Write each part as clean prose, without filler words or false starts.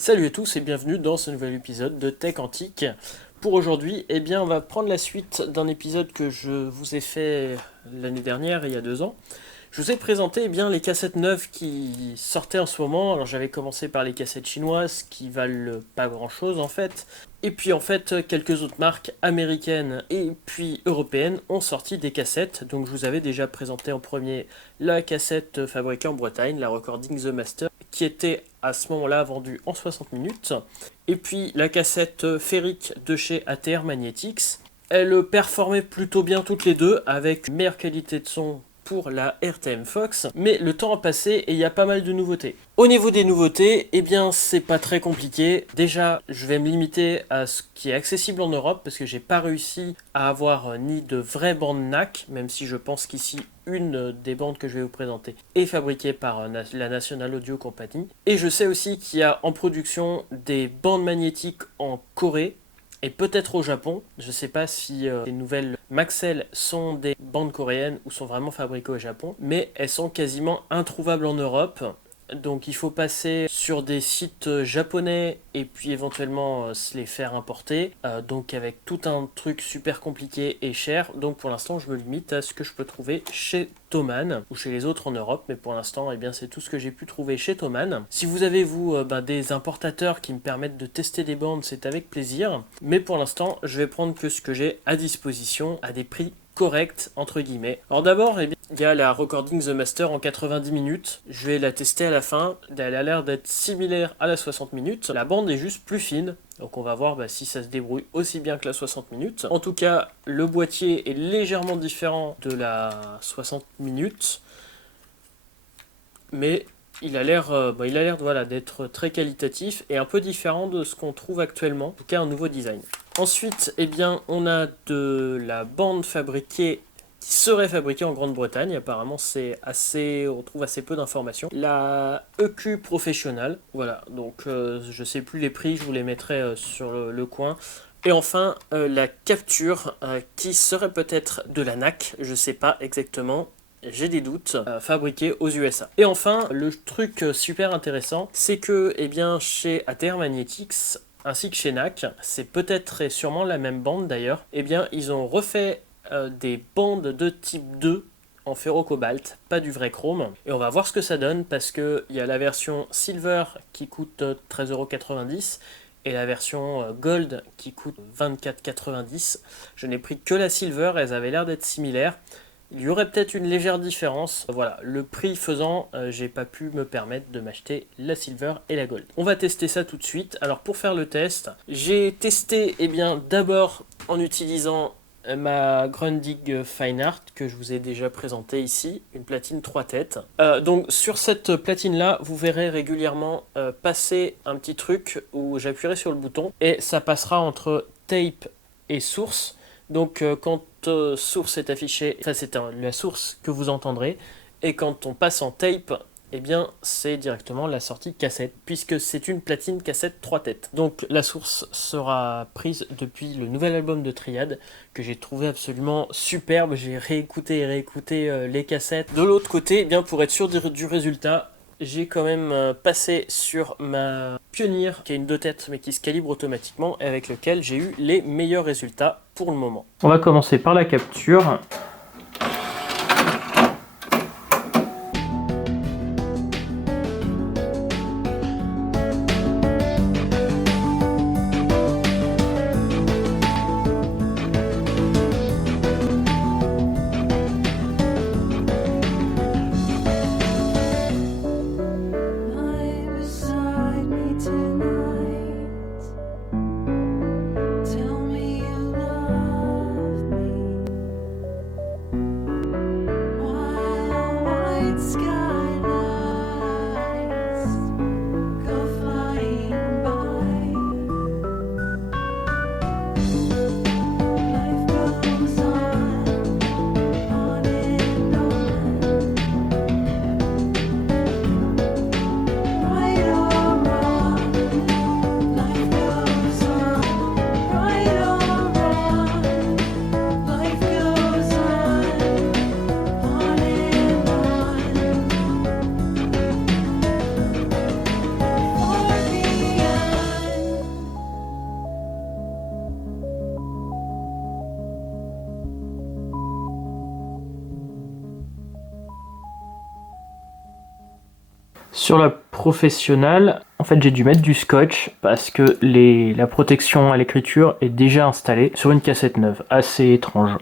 Salut à tous et bienvenue dans ce nouvel épisode de Tech Antique. Pour aujourd'hui, on va prendre la suite d'un épisode que je vous ai fait l'année dernière, il y a 2 ans. Je vous ai présenté les cassettes neuves qui sortaient en ce moment. Alors j'avais commencé par les cassettes chinoises qui valent pas grand chose en fait. Et puis en fait, quelques autres marques américaines et puis européennes ont sorti des cassettes. Donc je vous avais déjà présenté en premier la cassette fabriquée en Bretagne, la Recording The Master, qui était à ce moment-là vendue en 60 minutes. Et puis la cassette ferrique de chez ATR Magnetics. Elles performaient plutôt bien toutes les deux avec une meilleure qualité de son pour la RTM Fox, mais le temps a passé et il y a pas mal de nouveautés. Au niveau des nouveautés, c'est pas très compliqué. Déjà, je vais me limiter à ce qui est accessible en Europe parce que j'ai pas réussi à avoir ni de vraies bandes NAC, même si je pense qu'ici une des bandes que je vais vous présenter est fabriquée par la National Audio Company. Et je sais aussi qu'il y a en production des bandes magnétiques en Corée et peut-être au Japon. Je ne sais pas si les nouvelles Maxell sont des bandes coréennes ou sont vraiment fabriquées au Japon, mais elles sont quasiment introuvables en Europe. Donc il faut passer sur des sites japonais et puis éventuellement se les faire importer. Donc avec tout un truc super compliqué et cher. Donc pour l'instant je me limite à ce que je peux trouver chez Thomann ou chez les autres en Europe. Mais pour l'instant c'est tout ce que j'ai pu trouver chez Thomann. Si vous avez des importateurs qui me permettent de tester des bandes, c'est avec plaisir. Mais pour l'instant je vais prendre que ce que j'ai à disposition à des prix correct entre guillemets. Alors d'abord, il y a la Recording The Master en 90 minutes. Je vais la tester à la fin. Elle a l'air d'être similaire à la 60 minutes. La bande est juste plus fine. Donc on va voir si ça se débrouille aussi bien que la 60 minutes. En tout cas, le boîtier est légèrement différent de la 60 minutes. Mais il a l'air d'être très qualitatif et un peu différent de ce qu'on trouve actuellement. En tout cas, un nouveau design. Ensuite, on a de la bande fabriquée qui serait fabriquée en Grande-Bretagne. Apparemment, on trouve assez peu d'informations. La EQ Professional, voilà. Donc, je sais plus les prix, je vous les mettrai sur le coin. Et enfin, la capture qui serait peut-être de la NAC, je sais pas exactement. J'ai des doutes, fabriqués aux USA. Et enfin, le truc super intéressant, c'est que chez ATR Magnetics, ainsi que chez NAC, c'est peut-être et sûrement la même bande d'ailleurs, ils ont refait des bandes de type 2 en ferro-cobalt, pas du vrai chrome. Et on va voir ce que ça donne parce qu'il y a la version Silver qui coûte 13,90 € et la version Gold qui coûte 24,90 €. Je n'ai pris que la Silver, elles avaient l'air d'être similaires. Il y aurait peut-être une légère différence. Voilà, le prix faisant, j'ai pas pu me permettre de m'acheter la Silver et la Gold. On va tester ça tout de suite. Alors pour faire le test, j'ai testé d'abord en utilisant ma Grundig Fine Art que je vous ai déjà présenté ici, une platine 3 têtes. Donc sur cette platine là, vous verrez régulièrement passer un petit truc où j'appuierai sur le bouton et ça passera entre tape et source. Donc quand source est affichée, ça c'est la source que vous entendrez, et quand on passe en tape, c'est directement la sortie cassette, puisque c'est une platine cassette 3 têtes. Donc la source sera prise depuis le nouvel album de Triad, que j'ai trouvé absolument superbe. J'ai réécouté et réécouté les cassettes. De l'autre côté, pour être sûr du résultat, j'ai quand même passé sur ma Pioneer, qui a une 2 têtes mais qui se calibre automatiquement, et avec lequel j'ai eu les meilleurs résultats pour le moment. On va commencer par la capture. Sur la professionnelle, en fait j'ai dû mettre du scotch parce que la protection à l'écriture est déjà installée sur une cassette neuve. Assez étrange.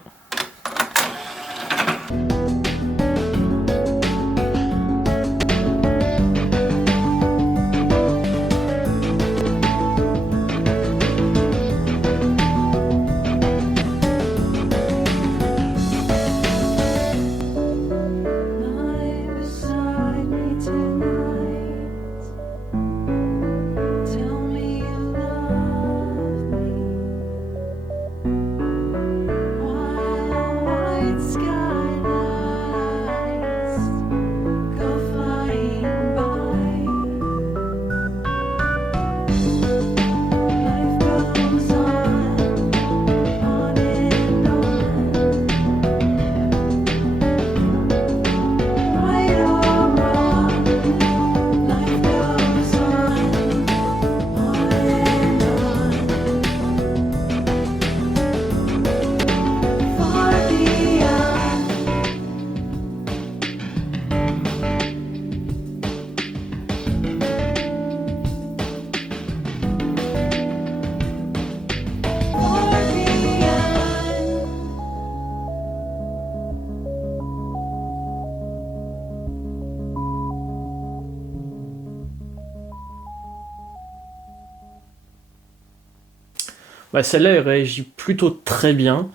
Bah, celle-là, elle réagit plutôt très bien.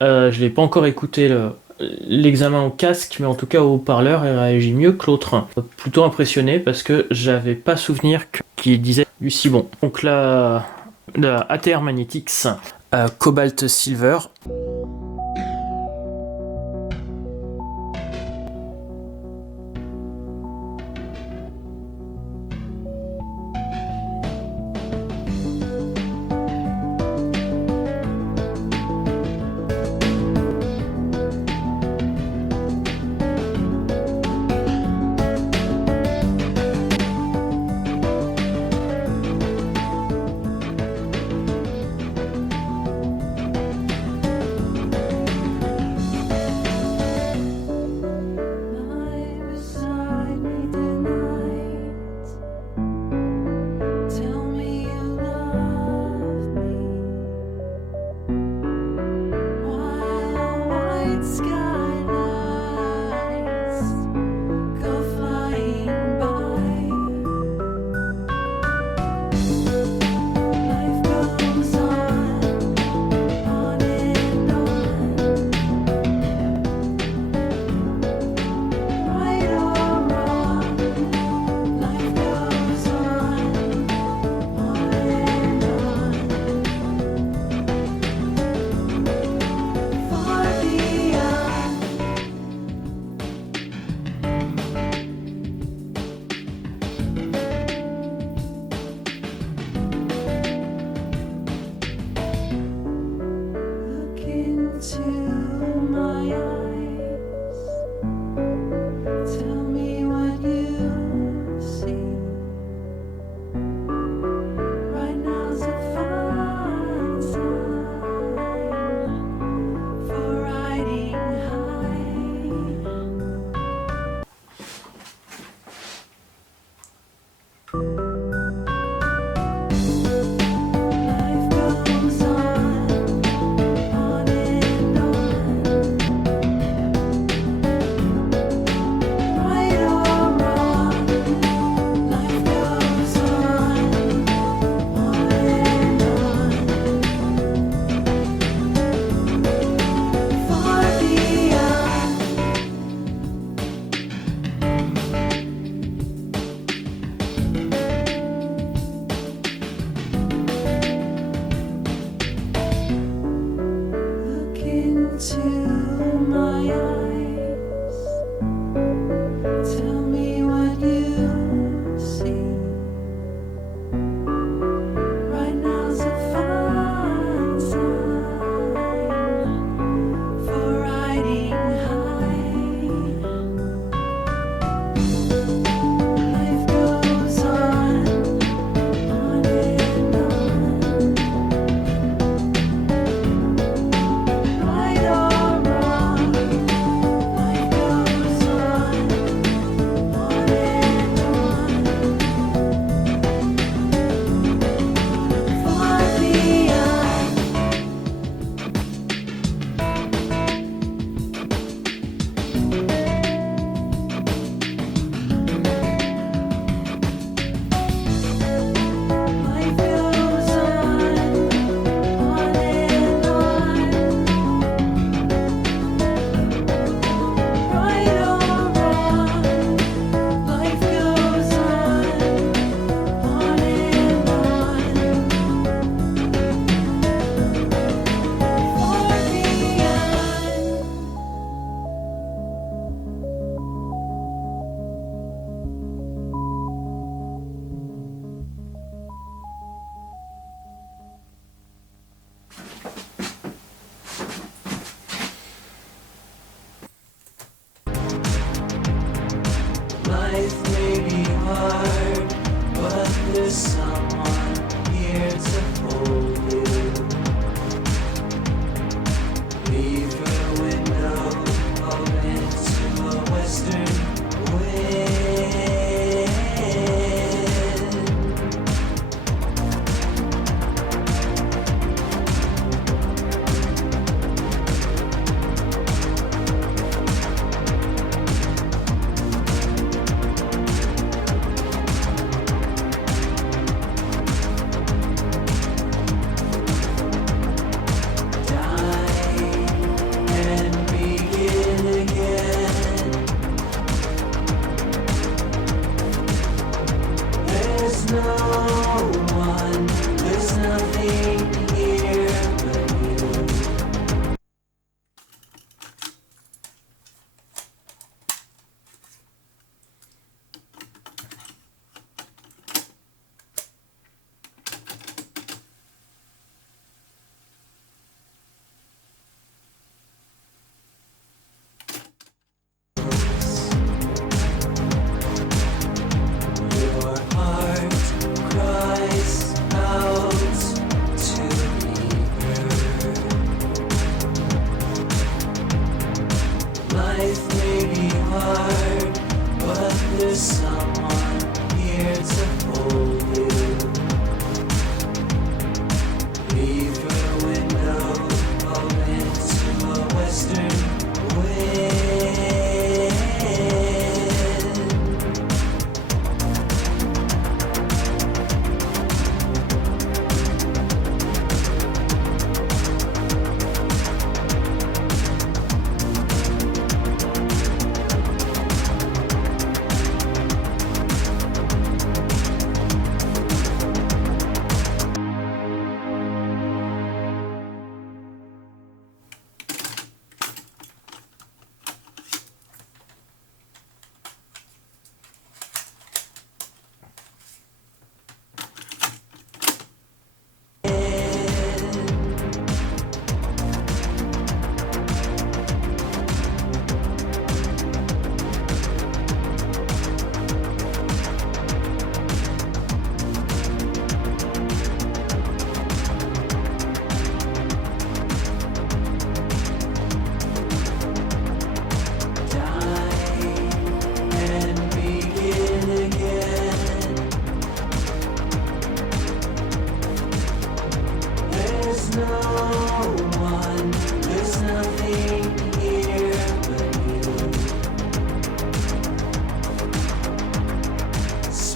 Je l'ai pas encore écouté l'examen au casque, mais en tout cas au haut-parleur, elle réagit mieux que l'autre. Plutôt impressionné parce que j'avais pas souvenir qu'il disait du si bon. Donc la ATR Magnetics Cobalt Silver.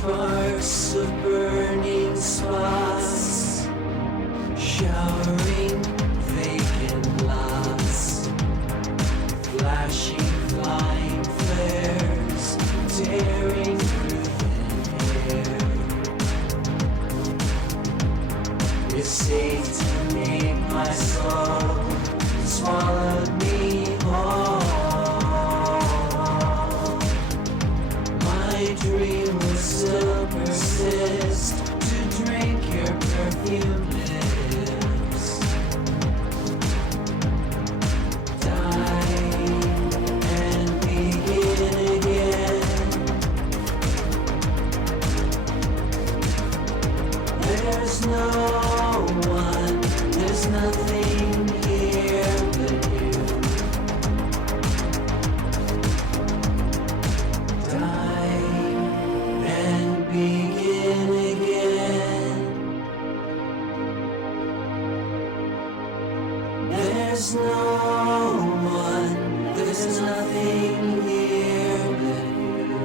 sparks of burning spots, showering vacant lots, flashing flying flares, tearing through thin air. It's safe to make my soul swallowed me whole. My dream will still persist to drink your perfume lips. Die and begin again. There's no one, there's nothing here but you. Die and begin again. There's no one, there's nothing here but you.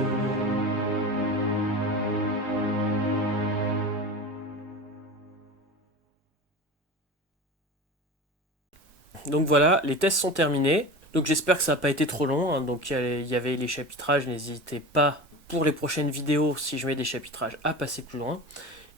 Donc voilà, les tests sont terminés. Donc j'espère que ça n'a pas été trop long. Hein. Donc il y avait les chapitrages, n'hésitez pas pour les prochaines vidéos, si je mets des chapitrages, à passer plus loin.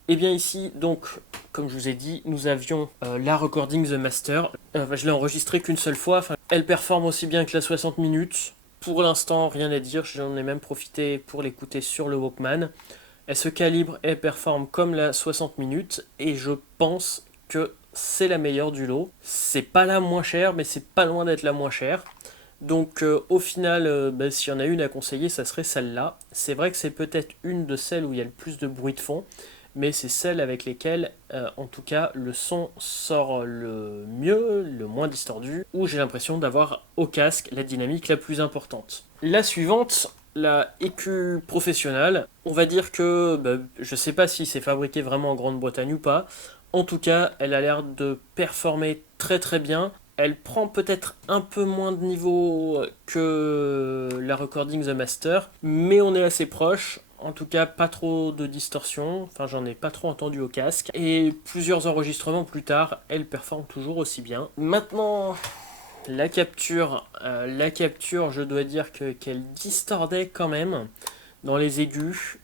Et bien ici, donc, comme je vous ai dit, nous avions la Recording The Master. Je l'ai enregistrée qu'une seule fois. Enfin, elle performe aussi bien que la 60 minutes. Pour l'instant, rien à dire. J'en ai même profité pour l'écouter sur le Walkman. Elle se calibre et performe comme la 60 minutes. Et je pense que c'est la meilleure du lot. C'est pas la moins chère, mais c'est pas loin d'être la moins chère. Donc au final, s'il y en a une à conseiller, ça serait celle-là. C'est vrai que c'est peut-être une de celles où il y a le plus de bruit de fond, mais c'est celle avec lesquelles, en tout cas, le son sort le mieux, le moins distordu, où j'ai l'impression d'avoir au casque la dynamique la plus importante. La suivante, la EQ Professional, on va dire que, je sais pas si c'est fabriqué vraiment en Grande-Bretagne ou pas, en tout cas, elle a l'air de performer très très bien. Elle prend peut-être un peu moins de niveau que la Recording The Master, mais on est assez proche. En tout cas, pas trop de distorsion. Enfin, j'en ai pas trop entendu au casque. Et plusieurs enregistrements plus tard, elle performe toujours aussi bien. Maintenant, la capture, je dois dire qu'elle distordait quand même dans les aigus.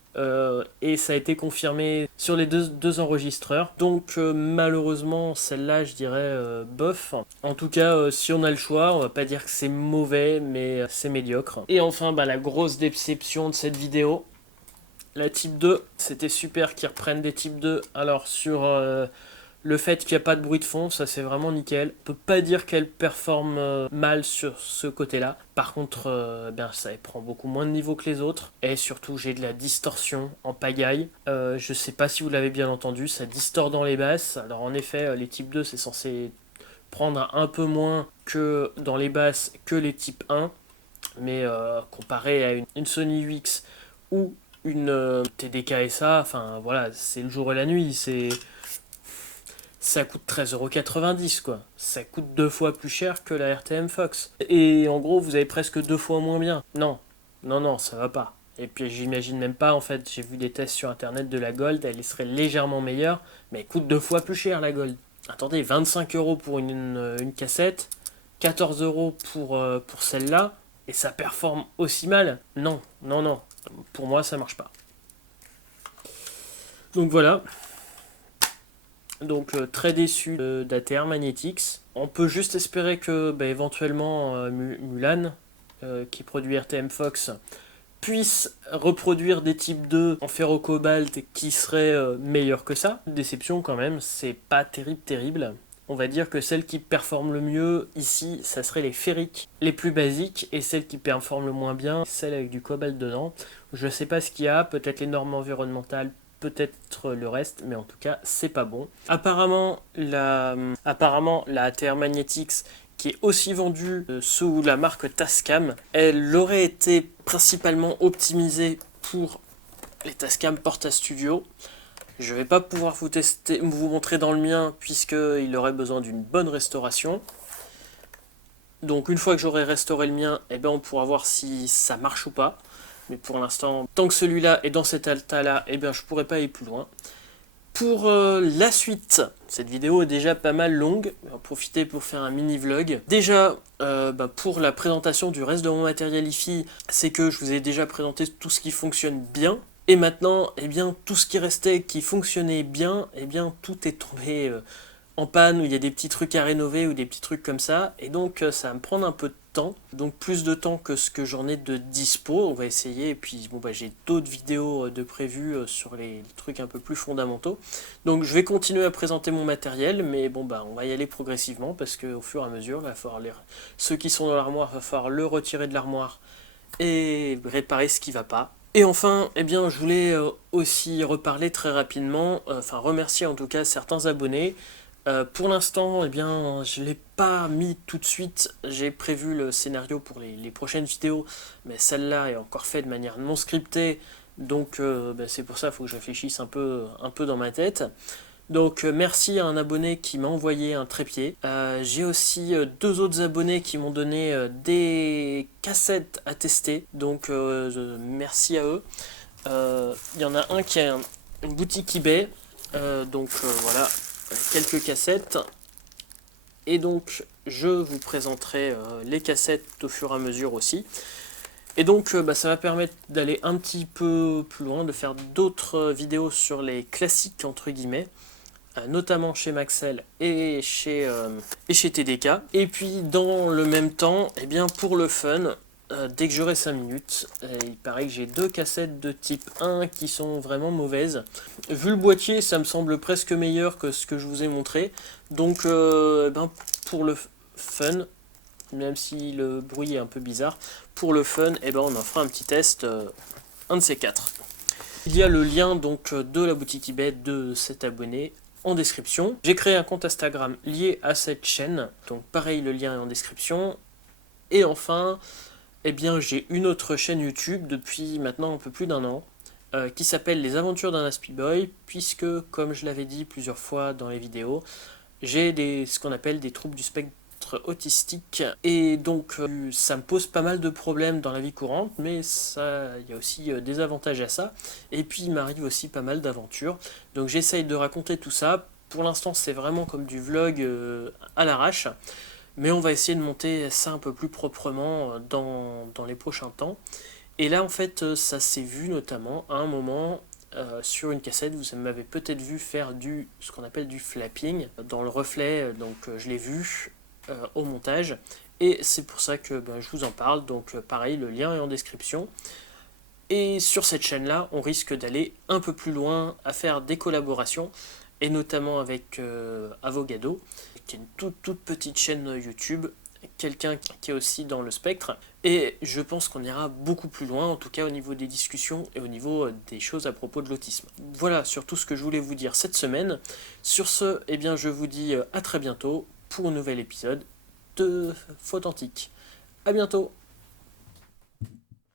Et ça a été confirmé sur les deux enregistreurs. Donc malheureusement celle-là je dirais bof. En tout cas si on a le choix, on va pas dire que c'est mauvais, mais c'est médiocre. Et enfin la grosse déception de cette vidéo, la Type 2. C'était super qu'ils reprennent des Type 2. Alors sur le fait qu'il n'y a pas de bruit de fond, ça c'est vraiment nickel. On peut pas dire qu'elle performe mal sur ce côté-là. Par contre, ça prend beaucoup moins de niveau que les autres. Et surtout, j'ai de la distorsion en pagaille. Je sais pas si vous l'avez bien entendu, ça distord dans les basses. Alors en effet, les types 2, c'est censé prendre un peu moins que dans les basses que les types 1. Mais comparé à une Sony UX ou une TDK SA, enfin voilà, c'est le jour et la nuit, ça coûte 13,90 € quoi. Ça coûte 2 fois plus cher que la RTM Fox. Et en gros, vous avez presque 2 fois moins bien. Non, ça va pas. Et puis j'imagine même pas, en fait, j'ai vu des tests sur internet de la Gold, elle serait légèrement meilleure, mais elle coûte 2 fois plus cher la Gold. Attendez, 25 € pour une cassette, 14 € pour celle-là, et ça performe aussi mal. Non. Pour moi, ça marche pas. Donc voilà. Donc très déçu d'ATR Magnetics. On peut juste espérer que éventuellement Mulan, qui produit RTM Fox, puisse reproduire des types 2 en ferro-cobalt qui seraient meilleurs que ça. Déception quand même, c'est pas terrible. On va dire que celles qui performent le mieux ici, ça serait les ferriques les plus basiques, et celles qui performent le moins bien, celles avec du cobalt dedans. Je sais pas ce qu'il y a, peut-être les normes environnementales, peut-être le reste, mais en tout cas c'est pas bon. Apparemment la ATR Magnetics, qui est aussi vendue sous la marque Tascam, elle aurait été principalement optimisée pour les Tascam Porta Studio. Je vais pas pouvoir vous montrer dans le mien, puisqu'il aurait besoin d'une bonne restauration. Donc une fois que j'aurai restauré le mien, on pourra voir si ça marche ou pas. mais pour l'instant, tant que celui-là est dans cet état-là, eh bien je pourrais pas aller plus loin. Pour la suite, cette vidéo est déjà pas mal longue, on va en profiter pour faire un mini vlog. Déjà, pour la présentation du reste de mon matériel hi-fi, c'est que je vous ai déjà présenté tout ce qui fonctionne bien. Et maintenant, eh bien, tout ce qui restait, qui fonctionnait bien, eh bien, tout est tombé en panne, où il y a des petits trucs à rénover ou des petits trucs comme ça. Et donc, ça va me prendre un peu de temps. Donc, plus de temps que ce que j'en ai de dispo. On va essayer. Et puis, bon, j'ai d'autres vidéos de prévues sur les trucs un peu plus fondamentaux. Donc, je vais continuer à présenter mon matériel. Mais bon, on va y aller progressivement parce qu'au fur et à mesure, il va falloir ceux qui sont dans l'armoire, il va falloir le retirer de l'armoire et réparer ce qui va pas. Et enfin, eh bien, je voulais aussi reparler très rapidement, remercier en tout cas certains abonnés. Pour l'instant, eh bien, je ne l'ai pas mis tout de suite. J'ai prévu le scénario pour les prochaines vidéos, mais celle-là est encore faite de manière non scriptée. Donc, c'est pour ça qu'il faut que je réfléchisse un peu dans ma tête. Donc merci à un abonné qui m'a envoyé un trépied. J'ai aussi deux autres abonnés qui m'ont donné des cassettes à tester. Donc merci à eux. Il y en a un qui a une boutique eBay. Voilà, quelques cassettes. Et donc je vous présenterai les cassettes au fur et à mesure aussi. Et donc ça va permettre d'aller un petit peu plus loin, de faire d'autres vidéos sur les classiques entre guillemets. Notamment chez Maxell et chez TDK. Et puis dans le même temps, eh bien pour le fun, dès que j'aurai 5 minutes, il paraît que j'ai deux cassettes de type 1 qui sont vraiment mauvaises. Vu le boîtier, ça me semble presque meilleur que ce que je vous ai montré. Donc pour le fun, même si le bruit est un peu bizarre, pour le fun, on en fera un petit test, un de ces quatre. Il y a le lien donc de la boutique eBay de cet abonné en description. J'ai créé un compte Instagram lié à cette chaîne, donc pareil, le lien est en description. Et enfin, j'ai une autre chaîne YouTube depuis maintenant un peu plus d'un an, qui s'appelle Les Aventures d'un Aspie Boy, puisque, comme je l'avais dit plusieurs fois dans les vidéos, j'ai ce qu'on appelle des troubles du spectre autistique, et donc ça me pose pas mal de problèmes dans la vie courante, mais il y a aussi des avantages à ça, et puis il m'arrive aussi pas mal d'aventures, donc j'essaye de raconter tout ça. Pour l'instant c'est vraiment comme du vlog à l'arrache, mais on va essayer de monter ça un peu plus proprement dans les prochains temps. Et là en fait ça s'est vu notamment à un moment sur une cassette. Vous m'avez peut-être vu faire ce qu'on appelle du flapping dans le reflet, donc je l'ai vu au montage, et c'est pour ça que je vous en parle. Donc pareil, le lien est en description. Et sur cette chaîne là on risque d'aller un peu plus loin, à faire des collaborations, et notamment avec Avogado, qui est une toute petite chaîne YouTube, quelqu'un qui est aussi dans le spectre, et je pense qu'on ira beaucoup plus loin, en tout cas au niveau des discussions et au niveau des choses à propos de l'autisme. Voilà sur tout ce que je voulais vous dire cette semaine. Sur ce, je vous dis à très bientôt pour un nouvel épisode de Faute Antique. A bientôt.